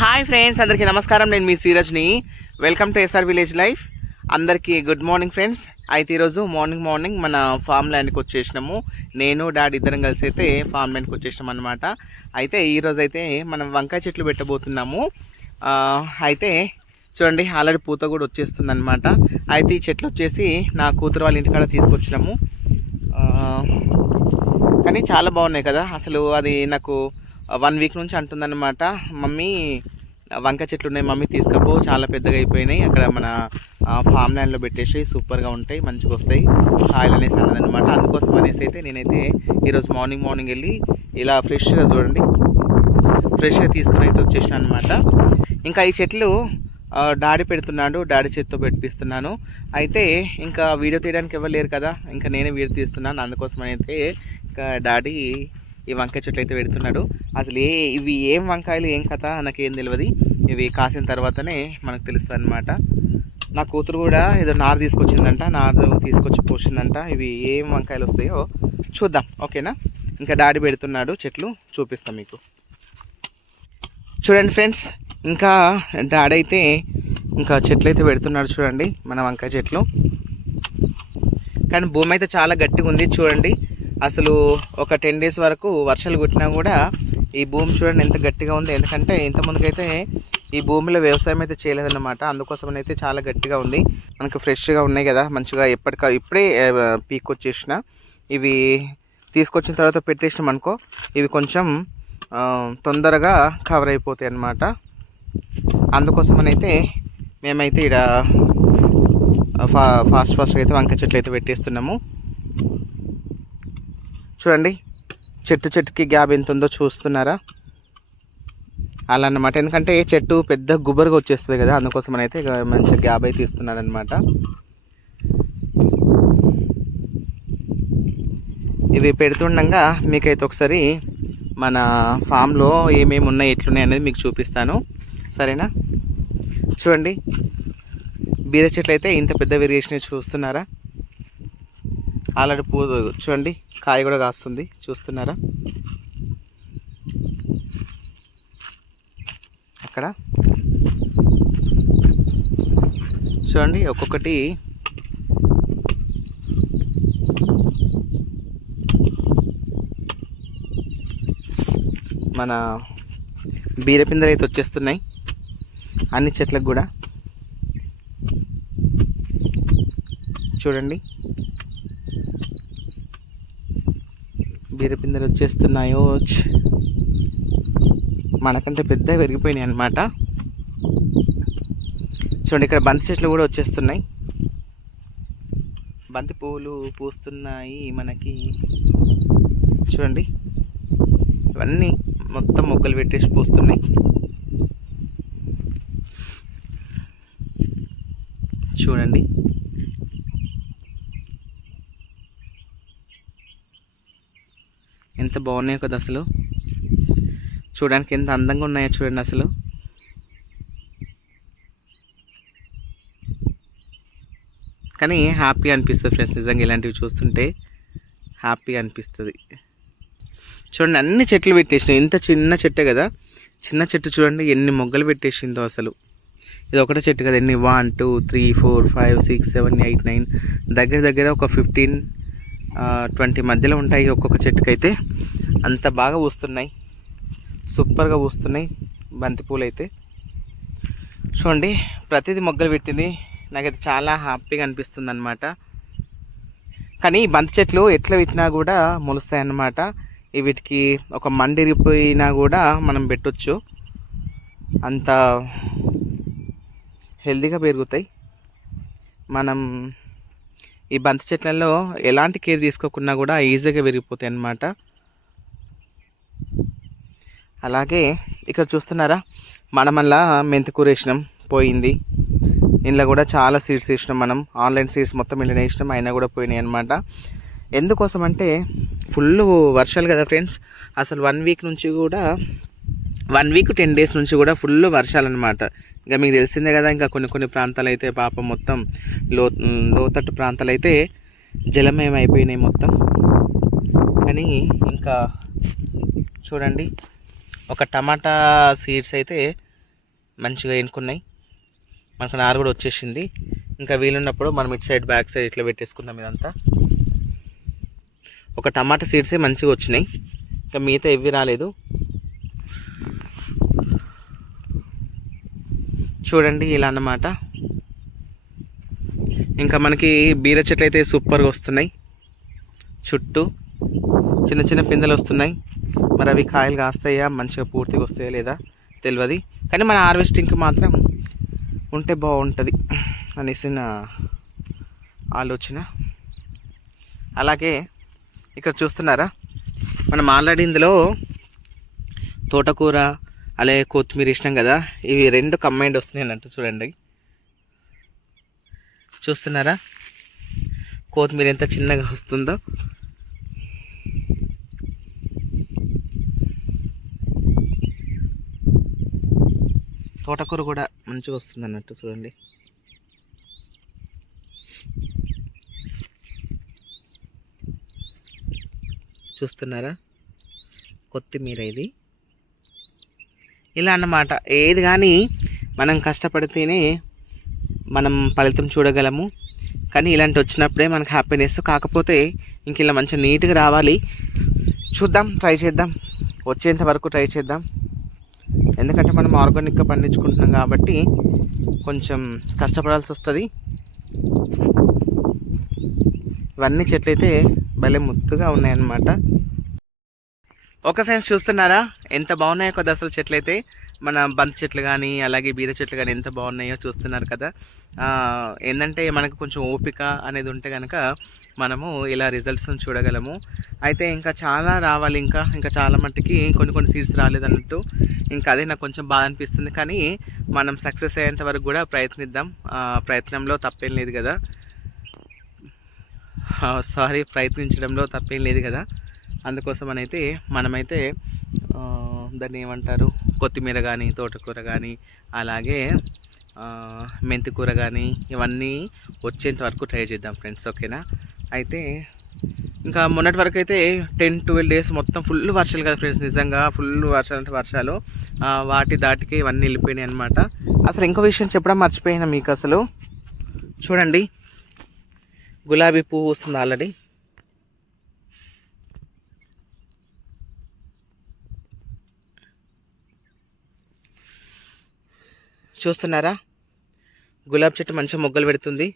Hi friends, అందరికీ నమస్కారం. నేను మీ Srirajni. Welcome to SR village life. అందరికీ గుడ్ మార్నింగ్ ఫ్రెండ్స్. అయితే ఈరోజు మార్నింగ్ మన ఫామ్ ల్యాండ్కి వచ్చేసినాము. నేను డాడీ ఇద్దరం కలిసి అయితే ఫామ్ ల్యాండ్కి వచ్చేసినాం అనమాట. అయితే ఈరోజు అయితే మనం వంకాయ చెట్లు పెట్టబోతున్నాము. అయితే చూడండి, ఆల్రెడీ పూత కూడా వచ్చేస్తుంది అనమాట. అయితే ఈ చెట్లు వచ్చేసి నా కూతురు వాళ్ళ ఇంటికాడ తీసుకొచ్చినాము. కానీ చాలా బాగున్నాయి కదా. అసలు అది నాకు 1 వీక్ నుంచి అంటుందన్నమాట, మమ్మీ వంకాయ చెట్లు ఉన్నాయి మమ్మీ తీసుకపో, చాలా పెద్దగా అయిపోయినాయి, అక్కడ మన ఫామ్ ల్యాండ్లో పెట్టేసి సూపర్గా ఉంటాయి, మంచిగా వస్తాయి కాయలు అనేసి అన్నదన్నమాట. అందుకోసం అనేసి అయితే నేనైతే ఈరోజు మార్నింగ్ వెళ్ళి ఇలా ఫ్రెష్గా చూడండి, ఫ్రెష్గా తీసుకుని అయితే వచ్చేసిన అనమాట. ఇంకా ఈ చెట్లు డాడీ పెడుతున్నాడు, డాడీ చేతితో పెట్టిస్తున్నాను. అయితే ఇంకా వీడియో తీయడానికి ఎవరు లేరు కదా, ఇంకా నేనే వీడియో తీస్తున్నాను. అందుకోసం అయితే ఇంకా డాడీ ఈ వంకాయ చెట్లు అయితే పెడుతున్నాడు. అసలు ఇవి ఏం వంకాయలు ఏం కథ నాకేం తెలియదు. ఇవి కాసిన తర్వాతనే మనకు తెలుస్తుంది అనమాట. నా కూతురు కూడా ఏదో నారు తీసుకొచ్చిందంట, నారు తీసుకొచ్చి పోసిందంట. ఇవి ఏం వంకాయలు వస్తాయో చూద్దాం, ఓకేనా. ఇంకా డాడీ పెడుతున్నాడు చెట్లు, చూపిస్తాం మీకు. చూడండి ఫ్రెండ్స్, ఇంకా డాడీ అయితే ఇంకా చెట్లు అయితే పెడుతున్నాడు చూడండి, మన వంకాయ చెట్లు. కానీ భూమి అయితే చాలా గట్టిగా ఉంది చూడండి. అసలు ఒక 10 డేస్ వరకు వర్షాలు కొట్టినా కూడా ఈ భూమి చూడండి ఎంత గట్టిగా ఉంది. ఎందుకంటే ఇంతకుముందుకైతే ఈ భూమిలో వ్యవసాయం అయితే చేయలేదన్నమాట. అందుకోసం అయితే చాలా గట్టిగా ఉంది. మనకు ఫ్రెష్గా ఉన్నాయి కదా, మంచిగా ఇప్పుడే పీక్కొచ్చేసిన. ఇవి తీసుకొచ్చిన తర్వాత పెట్టేసినాం అనుకో, ఇవి కొంచెం తొందరగా కవర్ అయిపోతాయి అన్నమాట. అందుకోసమనైతే మేమైతే ఇక్కడ ఫాస్ట్గా అయితే వంకాయ చెట్లు అయితే పెట్టేస్తున్నాము. చూడండి, చెట్టుకి గ్యాప్ ఎంత ఉందో చూస్తున్నారా, అలా అన్నమాట. ఎందుకంటే చెట్టు పెద్ద గుబురుగా వచ్చేస్తుంది కదా, అందుకోసం అయితే మంచి గ్యాప్ అయితే ఇస్తున్నాను అనమాట. ఇవి పెడుతుండగా మీకైతే ఒకసారి మన ఫామ్లో ఏమేమి ఉన్నాయి, ఎట్లున్నాయి అనేది మీకు చూపిస్తాను, సరేనా. చూడండి, బీర చెట్లు అయితే ఇంత పెద్ద వేరియేషన్ చూస్తున్నారా. ఆల్రెడీ చూడండి, కాయ కూడా కాస్తుంది, చూస్తున్నారా అక్కడ. చూడండి ఒక్కొక్కటి మన బీరపిందెలు అయితే వచ్చేస్తున్నాయి అన్ని చెట్లకు కూడా. చూడండి, బీరపిందెలు వచ్చేస్తున్నాయో, మనకంటే పెద్ద పెరిగిపోయినాయి అన్నమాట. చూడండి, ఇక్కడ బంతి చెట్లు కూడా వచ్చేస్తున్నాయి, బంతి పువ్వులు పూస్తున్నాయి మనకి. చూడండి, ఇవన్నీ మొత్తం మొగ్గలు పెట్టేసి పూస్తున్నాయి. చూడండి, ఎంత బాగున్నాయో కదా అసలు, చూడడానికి ఎంత అందంగా ఉన్నాయో చూడండి అసలు. కానీ హ్యాపీ అనిపిస్తుంది ఫ్రెండ్స్, నిజంగా ఇలాంటివి చూస్తుంటే హ్యాపీ అనిపిస్తుంది. చూడండి, అన్ని చెట్లు పెట్టేసినాయి. ఇంత చిన్న చెట్టే కదా, చిన్న చెట్టు చూడండి ఎన్ని మొగ్గలు పెట్టేసిందో అసలు. ఇది ఒకటే చెట్టు కదా, ఎన్ని 1 2 3 4 5 6 7 8 9 దగ్గర ఒక 15 20 మధ్యలో ఉంటాయి ఒక్కొక్క చెట్టుకైతే. అంత బాగా పూస్తున్నాయి, సూపర్గా పూస్తున్నాయి బంతిపూలు అయితే. చూడండి, ప్రతిదీ మొగ్గలు పెట్టింది, నాకైతే చాలా హ్యాపీగా అనిపిస్తుంది అనమాట. కానీ బంతి చెట్లు ఎట్లా పెట్టినా కూడా మొలుస్తాయి అన్నమాట. వీటికి ఒక మండిరిపోయినా కూడా మనం పెట్టొచ్చు, అంత హెల్తీగా పెరుగుతాయి. మనం ఈ బంతి చెట్లలో ఎలాంటి కేర్ తీసుకోకుండా కూడా ఈజీగా పెరిగిపోతాయి అన్నమాట. అలాగే ఇక్కడ చూస్తున్నారా, మనమల్లా మెంతికూర వేసినాం, పోయింది. ఇంట్లో కూడా చాలా సీడ్స్ వేసినాం, మనం ఆన్లైన్ సీడ్స్ మొత్తం ఇంట్లో వేసినాం, అయినా కూడా పోయినాయి అన్నమాట. ఎందుకోసం అంటే ఫుల్ వర్షాలు కదా ఫ్రెండ్స్. అసలు 1 వీక్ నుంచి కూడా 1 వీక్ 10 డేస్ నుంచి కూడా ఫుల్ వర్షాలు అనమాట. ఇంకా మీకు తెలిసిందే కదా, ఇంకా కొన్ని ప్రాంతాలు అయితే పాపం మొత్తం లోతట్టు ప్రాంతాలు అయితే జలమయం అయిపోయినాయి మొత్తం. కానీ ఇంకా చూడండి, ఒక టమాటా సీడ్స్ అయితే మంచిగా ఎన్నుకున్నాయి. మనకు నారు కూడా వచ్చేసింది. ఇంకా వీలున్నప్పుడు మనం ఇటు సైడ్ బ్యాక్ సైడ్ ఇట్లా పెట్టేసుకుందాం. ఇదంతా ఒక టమాటా సీడ్సే మంచిగా వచ్చినాయి, ఇంకా మిగతా ఎవ్వి రాలేదు. చూడండి ఇలా అన్నమాట. ఇంకా మనకి బీర చెట్లు అయితే సూపర్గా వస్తున్నాయి. చుట్టూ చిన్న చిన్న పిందెలు వస్తున్నాయి. మరి అవి కాయలు కాస్తాయా, మంచిగా పూర్తిగా వస్తాయా లేదా తెలియదు. కానీ మన హార్వెస్టింగ్కి మాత్రం ఉంటే బాగుంటుంది అనేసి నా ఆలోచన. అలాగే ఇక్కడ చూస్తున్నారా, మనం ఆల్రెడీ ఇందులో తోటకూర అలాగే కొత్తిమీర ఇచ్చినాం కదా, ఇవి రెండు కంబైండ్ వస్తున్నాయి అన్నట్టు. చూడండి, చూస్తున్నారా కొత్తిమీర ఎంత చిన్నగా వస్తుందో. తోటకూర కూడా మంచిగా వస్తుంది అన్నట్టు. చూడండి, చూస్తున్నారా కొత్తిమీర. ఇది ఇలా అన్నమాట. ఏది కానీ మనం కష్టపడితేనే మనం ఫలితం చూడగలము. కానీ ఇలాంటి వచ్చినప్పుడే మనకు హ్యాపీనెస్. కాకపోతే ఇంక ఇలా మంచిగా నీట్గా రావాలి. చూద్దాం, ట్రై చేద్దాం, వచ్చేంత వరకు ట్రై చేద్దాం. ఎందుకంటే మనం ఆర్గానిక్గా పండించుకుంటున్నాం కాబట్టి కొంచెం కష్టపడాల్సి వస్తుంది. ఇవన్నీ చెట్లు అయితే భలే ముద్దుగా ఉన్నాయన్నమాట. ఓకే ఫ్రెండ్స్, చూస్తున్నారా ఎంత బాగున్నాయో కదా అసలు చెట్లు అయితే. మన బంతి చెట్లు కానీ అలాగే బీర చెట్లు కానీ ఎంత బాగున్నాయో చూస్తున్నారు కదా. ఏంటంటే మనకు కొంచెం ఓపిక అనేది ఉంటే కనుక మనము ఇలా రిజల్ట్స్ని చూడగలము. అయితే ఇంకా చాలా రావాలి, ఇంకా చాలా మట్టుకి కొన్ని సీడ్స్ రాలేదన్నట్టు. ఇంకా అదే నాకు కొంచెం బాధ అనిపిస్తుంది. కానీ మనం సక్సెస్ అయ్యేంత వరకు కూడా ప్రయత్నిద్దాం. ప్రయత్నంలో తప్పేం లేదు కదా. ప్రయత్నించడంలో తప్పేం లేదు కదా. అందుకోసం అయితే మనమైతే దాన్ని ఏమంటారు, కొత్తిమీర కానీ తోటకూర కానీ అలాగే మెంతికూర కానీ ఇవన్నీ వచ్చేంత వరకు ట్రై చేద్దాం ఫ్రెండ్స్. ఓకేనా. అయితే ఇంకా మొన్నటి వరకు అయితే 10-12 డేస్ మొత్తం ఫుల్ వర్షాలు కదా ఫ్రెండ్స్. నిజంగా ఫుల్ వర్షాలు అంటే వర్షాలు, వాటి దాటికి ఇవన్నీ వెళ్ళిపోయినాయి అనమాట. అసలు ఇంకో విషయం చెప్పడం మర్చిపోయినా మీకు. అసలు చూడండి, గులాబీ పువ్వు వస్తుంది ఆల్రెడీ. చూస్తున్నారా, గులాబీ చెట్టు మంచిగా మొగ్గలు పెడుతుంది.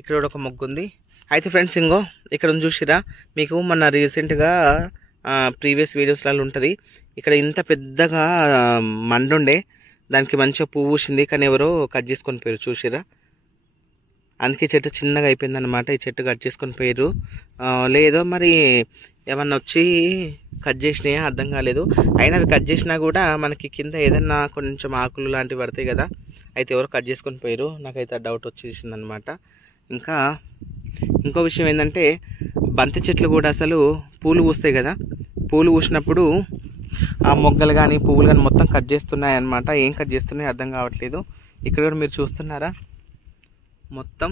ఇక్కడ కూడా ఒక మొగ్గు ఉంది. అయితే ఫ్రెండ్స్ ఇంకో ఇక్కడ చూసిరా, మీకు మొన్న రీసెంట్గా ప్రీవియస్ వీడియోస్లలో ఉంటుంది. ఇక్కడ ఇంత పెద్దగా మండుండే, దానికి మంచిగా పువ్వు పూసింది. కానీ ఎవరో కట్ చేసుకొని పోయారు, చూసిరా. అందుకే చెట్టు చిన్నగా అయిపోయిందన్నమాట. ఈ చెట్టు కట్ చేసుకొని పోయారు. లేదో మరి ఏమన్నా వచ్చి కట్ చేసినాయో అర్థం కాలేదు. అయినా అవి కట్ చేసినా కూడా మనకి కింద ఏదన్నా కొంచెం ఆకులు లాంటివి పడతాయి కదా. అయితే ఎవరో కట్ చేసుకొని పోయారు. నాకైతే డౌట్ వచ్చేసింది అనమాట. ఇంకా ఇంకో విషయం ఏంటంటే, బంతి చెట్లు కూడా అసలు పూలు పూస్తాయి కదా. పూలు పూసినప్పుడు ఆ మొగ్గలు కానీ పువ్వులు కానీ మొత్తం కట్ చేస్తున్నాయి అన్నమాట. ఏం కట్ చేస్తున్నాయో అర్థం కావట్లేదు. ఇక్కడ కూడా మీరు చూస్తున్నారా, మొత్తం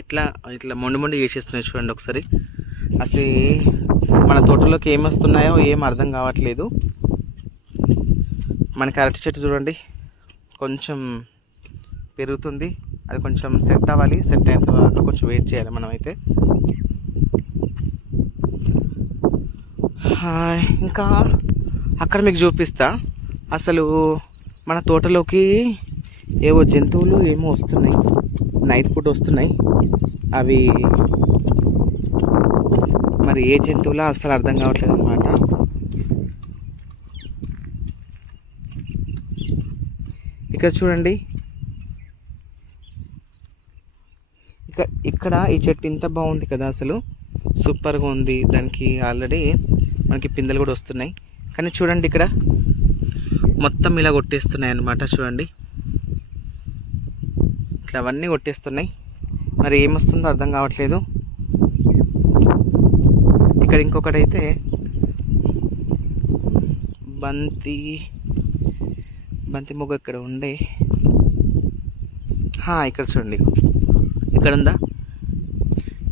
ఇట్లా మొండి చేసేస్తున్నాయి. చూడండి ఒకసారి. అసలు మన తోటలోకి ఏం వస్తున్నాయో ఏం అర్థం కావట్లేదు. మనకి అరటి చెట్టు చూడండి కొంచెం పెరుగుతుంది. అది కొంచెం సెట్ అవ్వాలి. సెట్ అయిన తర్వాత కొంచెం వెయిట్ చేయాలి మనం అయితే. ఇంకా అక్కడ మీకు చూపిస్తా. అసలు మన తోటలోకి ఏవో జంతువులు ఏమో వస్తున్నాయి, నైట్ పూట వస్తున్నాయి. అవి మరి ఏ జంతువులో అసలు అర్థం కావట్లేదు అన్నమాట. ఇక్కడ చూడండి, ఇక్కడ ఈ చెట్టు ఇంత బాగుంది కదా, అసలు సూపర్గా ఉంది. దానికి ఆల్రెడీ మనకి పిందెలు కూడా వస్తున్నాయి. కానీ చూడండి, ఇక్కడ మొత్తం ఇలా కొట్టేస్తున్నాయి అన్నమాట. చూడండి, ఇట్లా అవన్నీ కొట్టేస్తున్నాయి. మరి ఏమొస్తుందో అర్థం కావట్లేదు. ఇక్కడ ఇంకొకటి అయితే బంతి మొగ్గ ఇక్కడ ఉండే. ఇక్కడ చూడండి, ఇక్కడ ఉందా.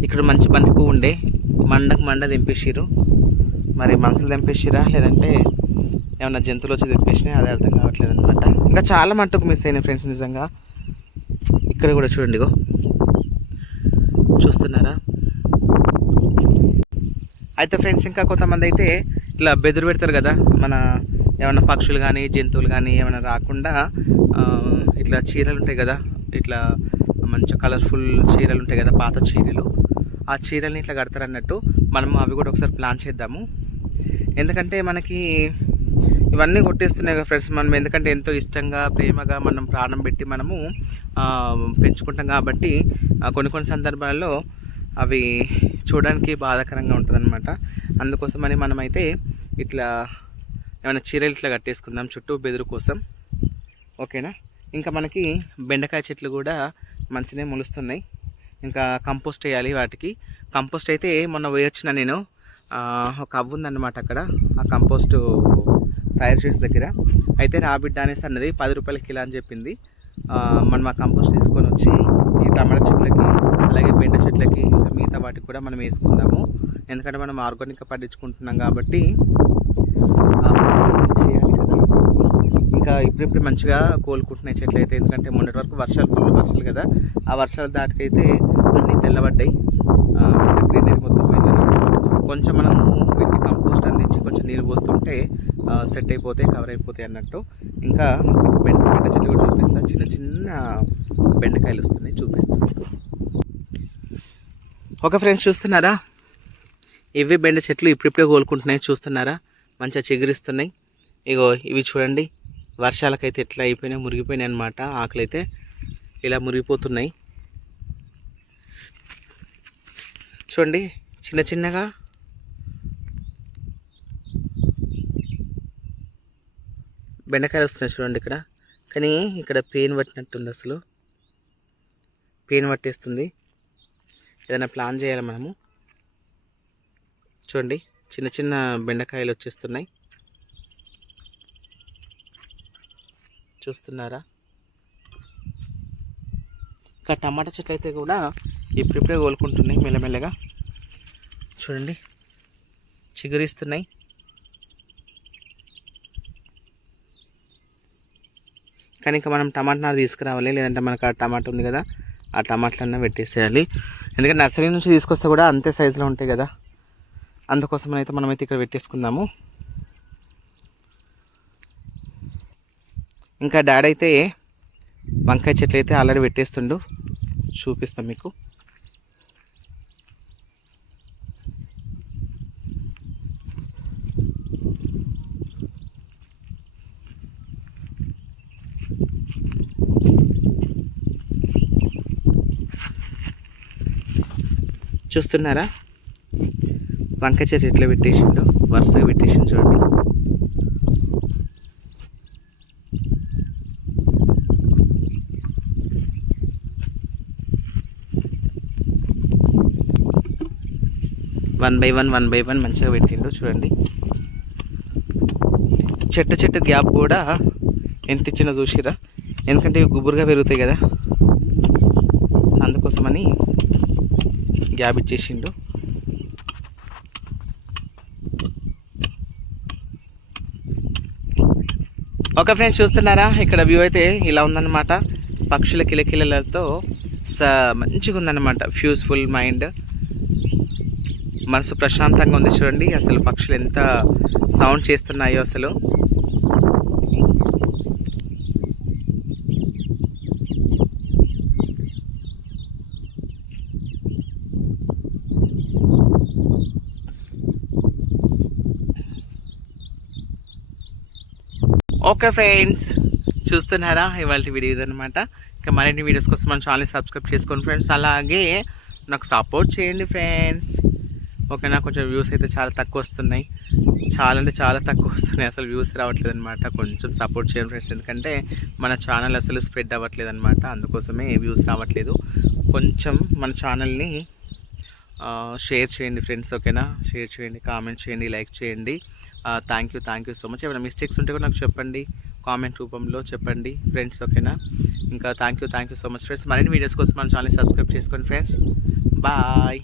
ఇక్కడ మంచి బంతి పువ్వు ఉండే, మండ తెంపేసిర్రు. మరి మనుషులు తెంపేసిరా లేదంటే ఏమన్నా జంతువులు వచ్చి తెప్పేసినాయి, అదే అర్థం కావట్లేదు అనమాట. ఇంకా చాలా మట్టుకు మిస్ అయినాయి ఫ్రెండ్స్ నిజంగా. ఇక్కడ కూడా చూడండి, చూస్తున్నారా. అయితే ఫ్రెండ్స్ ఇంకా కొంతమంది అయితే ఇట్లా బెదురు పెడతారు కదా, మన ఏమైనా పక్షులు కానీ జంతువులు కానీ ఏమైనా రాకుండా ఇట్లా చీరలు ఉంటాయి కదా, ఇట్లా మంచి కలర్ఫుల్ చీరలు ఉంటాయి కదా, పాత చీరలు, ఆ చీరల్ని ఇట్లా కడతారు అన్నట్టు. మనము అవి కూడా ఒకసారి ప్లాన్ చేద్దాము. ఎందుకంటే మనకి ఇవన్నీ కొట్టేస్తున్నాయి కదా ఫ్రెండ్స్, మనం ఎందుకంటే ఎంతో ఇష్టంగా ప్రేమగా మనం ప్రాణం పెట్టి మనము పెంచుకుంటాం కాబట్టి కొన్ని సందర్భాల్లో అవి చూడడానికి బాధాకరంగా ఉంటుంది అనమాట. అందుకోసమని మనమైతే ఇట్లా ఏమైనా చీరలు ఇట్లా కట్టేసుకుందాం చుట్టూ బెదురు కోసం, ఓకేనా. ఇంకా మనకి బెండకాయ చెట్లు కూడా మంచిగా మొలుస్తున్నాయి. ఇంకా కంపోస్ట్ వేయాలి వాటికి. కంపోస్ట్ అయితే మొన్న వేయొచ్చిన నేను, ఒక అవ్వ ఉందన్నమాట అక్కడ, ఆ కంపోస్ట్ తయారు చేసే దగ్గర. అయితే రాబిడ్డ అనేసి అన్నది 10 రూపాయల కిలో అని చెప్పింది. మనం ఆ కంపోస్ట్ తీసుకొని వచ్చి ఈ టమాటా చెట్లకి అలాగే బెండ చెట్లకి ఇంకా మిగతా వాటికి కూడా మనం వేసుకుందాము. ఎందుకంటే మనం ఆర్గానిక్గా పండించుకుంటున్నాం కాబట్టి చేయాలి కదా. ఇంకా ఇప్పుడిప్పుడు మంచిగా కోలుకుంటున్నాయి చెట్లు అయితే, ఎందుకంటే మొన్నటి వరకు ఫుల్ వర్షాలు కదా, ఆ వర్షాల దాటికైతే అన్నీ తెల్లబడ్డాయి, గ్రీనరీ మొత్తం పోయింది. కొంచెం మనము వీటికి కంపోస్ట్ అందించి కొంచెం నీళ్ళు పోస్తుంటే సెట్ అయిపోతాయి, కవర్ అయిపోతాయి అన్నట్టు. ఇంకా బెండ చెట్లు కూడా చూపిస్తాను, చిన్న చిన్న బెండకాయలు వస్తున్నాయి, చూపిస్తాను. ఒక ఫ్రెండ్స్ చూస్తున్నారా, ఇవి బెండ చెట్లు ఇప్పుడిప్పుడే కోలుకుంటున్నాయి, చూస్తున్నారా, మంచిగా చిగురిస్తున్నాయి. ఇగో ఇవి చూడండి, వర్షాలకైతే ఎట్లా అయిపోయినాయి, మురిగిపోయినాయి అన్నమాట. ఆకులు అయితే ఇలా మురిగిపోతున్నాయి చూడండి, చిన్న చిన్నగా. బెండకాయలు వస్తున్నాయి చూడండి ఇక్కడ. కానీ ఇక్కడ పెయిన్ పట్టినట్టుంది, అసలు పెయిన్ పట్టేస్తుంది. ఏదైనా ప్లాన్ చేయాలి మనము. చూడండి చిన్న చిన్న బెండకాయలు వచ్చేస్తున్నాయి, చూస్తున్నారా. ఇంకా టమాటా చెట్లు అయితే కూడా ఇప్పుడిప్పుడే కోలుకుంటున్నాయి మెల్లమెల్లగా. చూడండి చిగురిస్తున్నాయి. కానీ ఇంకా మనం టమాటా నారు తీసుకురావాలి, లేదంటే మనకు ఆ టమాటా ఉంది కదా, ఆ టమాటాలన్నా పెట్టేసేయాలి. ఎందుకంటే నర్సరీ నుంచి తీసుకొస్తే కూడా అంతే సైజులో ఉంటాయి కదా, అందుకోసం అయితే మనమైతే ఇక్కడ పెట్టేసుకుందాము. ఇంకా డాడీ అయితే వంకాయ చెట్లు అయితే ఆల్రెడీ పెట్టేస్తుండు, చూపిస్తాం మీకు. చూస్తున్నారా వంకాయ చెట్టు ఎట్లా పెట్టేసిండు, వరుసగా పెట్టేసిండు చూడండి. వన్ బై వన్ మంచిగా పెట్టిండు చూడండి. చెట్టు గ్యాప్ కూడా ఎంత ఇచ్చినా చూసిరా, ఎందుకంటే ఇవి గుబురుగా పెరుగుతాయి కదా, అందుకోసమని గ్యాప్ ఇచ్చేసిండు. ఓకే ఫ్రెండ్స్ చూస్తున్నారా, ఇక్కడ వ్యూ అయితే ఇలా ఉందన్నమాట. పక్షుల కిలకిలలతో మంచిగా ఉందన్నమాట. పీస్ఫుల్ మైండ్, మనసు ప్రశాంతంగా ఉంది చూడండి. అసలు పక్షులు ఎంత సౌండ్ చేస్తున్నాయో అసలు. ఓకే ఫ్రెండ్స్ చూస్తున్నారా, ఇవాళ వీడియో ఇదనమాట. ఇంకా మరిన్ని వీడియోస్ కోసం మన ఛానల్ని సబ్స్క్రైబ్ చేసుకోండి ఫ్రెండ్స్. అలాగే నాకు సపోర్ట్ చేయండి ఫ్రెండ్స్, ఓకేనా. కొంచెం వ్యూస్ అయితే చాలా తక్కువ వస్తున్నాయి, చాలా అంటే చాలా తక్కువ వస్తున్నాయి, అసలు వ్యూస్ రావట్లేదు అనమాట. కొంచెం సపోర్ట్ చేయండి ఫ్రెండ్స్, ఎందుకంటే మన ఛానల్ అసలు స్ప్రెడ్ అవ్వట్లేదు అనమాట, అందుకోసమే వ్యూస్ రావట్లేదు. కొంచెం మన ఛానల్ని షేర్ చేయండి ఫ్రెండ్స్, ఓకేనా. షేర్ చేయండి, కామెంట్ చేయండి, లైక్ చేయండి. Thank you so much. ఏమైనా మిస్టేక్స్ ఉంటే కూడా నాకు చెప్పండి, కామెంట్ రూపంలో చెప్పండి ఫ్రెండ్స్, ఓకేనా. ఇంకా thank you so much friends. మరిన్ని వీడియోస్ కోసం మన ఛానల్ని సబ్స్క్రైబ్ చేసుకోండి ఫ్రెండ్స్. బాయ్.